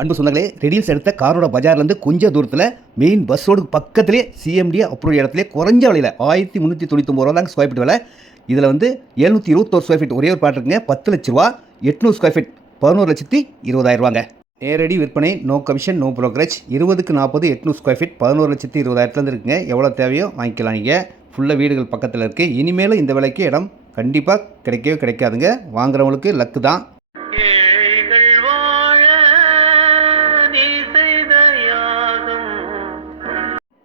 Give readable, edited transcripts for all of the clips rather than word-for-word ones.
அன்பு சொந்தங்களே, ரெடில்ஸ் எடுத்த காரோட பஜார்லேருந்து கொஞ்சம் தூரத்தில் மெயின் பஸ் ரோடு பக்கத்திலே சிஎம்டி அப்ரூவ் இடத்துல குறைஞ்ச விலையில் 1399 ரூபா தாங்க ஸ்கொயர் ஃபீட் விலை. இதில் வந்து 721 ஸ்கொயர் ஃபீட் ஒரே ஒரு பாட்டு இருக்குங்க. 10 லட்ச ரூபா. 800 ஸ்கொயர் ஃபீட் 11,20,000 ரூபாங்க. நேரடி விற்பனை, நோ கமிஷன், நோ ப்ரோக்கரேஜ். 20க்கு 40 800 ஸ்கொயர் ஃபீட் 11,20,000 இருக்குங்க. எவ்வளோ தேவையோ வாங்கிக்கலாம். நீங்கள் ஃபுல்லாக வீடுகள் பக்கத்தில் இருக்குது. இனிமேலும் இந்த விலைக்கு இடம் கண்டிப்பாக கிடைக்கவே கிடைக்காதுங்க. வாங்குறவங்களுக்கு லக்கு தான்.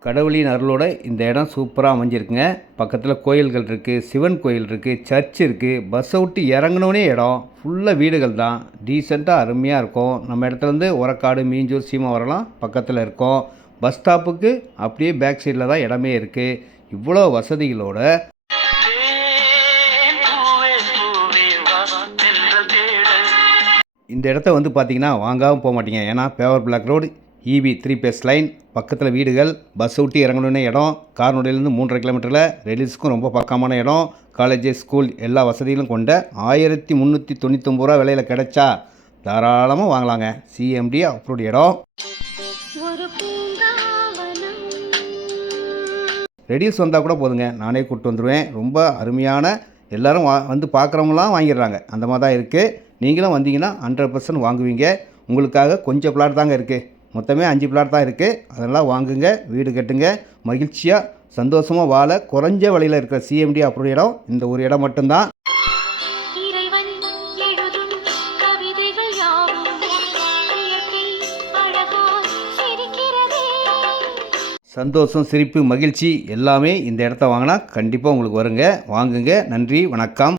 கடவுளின் அருளோட இந்த இடம் சூப்பராக அமைஞ்சிருக்குங்க. பக்கத்தில் கோயில்கள் இருக்குது, சிவன் கோயில் இருக்குது, சர்ச் இருக்குது. பஸ்ஸை விட்டு இறங்கினோடனே இடம் ஃபுல்லாக வீடுகள் தான். டீசெண்டாக அருமையாக இருக்கும். நம்ம இடத்துலேருந்து ஒரக்காடு, மீஞ்சூர், சீமாவரம்லாம் பக்கத்தில் இருக்கும். பஸ் ஸ்டாப்புக்கு அப்படியே பேக் சைடில் தான் இடமே இருக்குது. இவ்வளோ வசதிகளோட இந்த இடத்த வந்து பார்த்திங்கன்னா வாங்காமல் போக மாட்டீங்க. ஏன்னா paver block road, EB 3 phase line, பக்கத்தில் வீடுகள், பஸ் விட்டு இறங்கணுன்னு இடம், கார்னோடையிலேருந்து 3.5 கிலோமீட்டரில், ரெடில்ஸுக்கும் ரொம்ப பக்கமான இடம், காலேஜ், ஸ்கூல் எல்லா வசதிகளும் கொண்ட 1399 ரூபா விலையில் கிடைச்சா தாராளமாக வாங்கலாங்க. சிஎம்டி அப்ரூவ்ட் இடம். ரெடில்ஸ் வந்தால் கூட போதுங்க, நானே கூப்பிட்டு வந்துடுவேன். ரொம்ப அருமையான, எல்லோரும் வந்து பார்க்குறவங்களாம் வாங்கிடுறாங்க. அந்த மாதிரி தான் இருக்குது. நீங்களும் வந்தீங்கன்னா 100% வாங்குவீங்க. உங்களுக்காக கொஞ்சம் பிளாட் தாங்க இருக்குது. மொத்தமே 5 பிளாட் தான் இருக்குது. அதெல்லாம் வாங்குங்க, வீடு கட்டுங்க, மகிழ்ச்சியாக சந்தோஷமாக வாழ குறைஞ்ச விலையில் இருக்கிற சிஎம்டி அப்ரூவ் இடம் இந்த ஒரு இடம் மட்டும்தான். சந்தோஷம், சிரிப்பு, மகிழ்ச்சி எல்லாமே இந்த இடத்த வாங்கினா கண்டிப்பாக உங்களுக்கு வருங்க. வாங்குங்க. நன்றி, வணக்கம்.